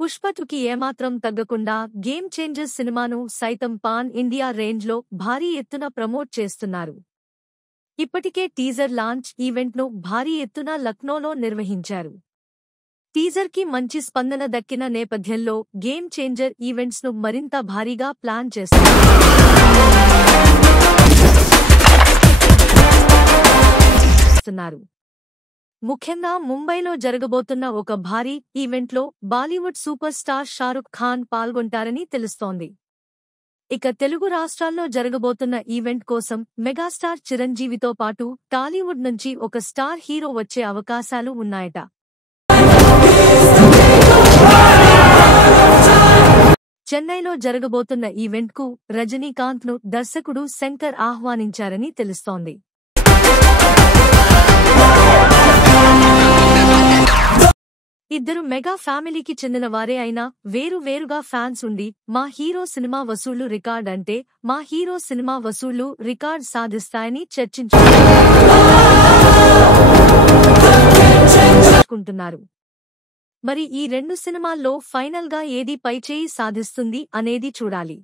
పుష్ప 2కి ఏమాత్రం తగ్గకుండా గేమ్ చేంజర్ సినిమాను సైతం పాన్ ఇండియా రేంజ్లో భారీ ఎత్తున ప్రమోట్ చేస్తున్నారు. ఇప్పటికే టీజర్ లాంచ్ ఈవెంట్ను భారీ ఎత్తున లక్నోలో నిర్వహించారు. టీజర్కి మంచి స్పందన దక్కిన నేపథ్యంలో గేమ్ చేంజర్ ఈవెంట్స్ను మరింత భారీగా ప్లాన్ చేస్తున్నారు. ముఖ్యంగా ముంబైలో జరగబోతున్న ఒక భారీ ఈవెంట్లో బాలీవుడ్ సూపర్ స్టార్ షారుఖ్ ఖాన్ పాల్గొంటారని తెలుస్తోంది. ఇక తెలుగు రాష్ట్రాల్లో జరగబోతున్న ఈవెంట్ కోసం మెగాస్టార్ చిరంజీవితో పాటు టాలీవుడ్ నుంచి ఒక స్టార్ హీరో వచ్చే అవకాశాలు ఉన్నాయట. చెన్నైలో జరగబోతున్న ఈవెంట్కు రజనీకాంత్ను దర్శకుడు శంకర్ ఆహ్వానించారని తెలుస్తోంది. ఇద్దరు మెగా ఫ్యామిలీకి చెందిన వారే అయినా వేరువేరుగా ఫ్యాన్స్ ఉండి మా హీరో సినిమా వసూళ్లు రికార్డ్ అంటే మా హీరో సినిమా వసూళ్లు రికార్డ్ సాధిస్తాయని చర్చించుకుంటున్నారు. మరి ఈ రెండు సినిమాల్లో ఫైనల్గా ఏది పైచేయి సాధిస్తుంది అనేది చూడాలి.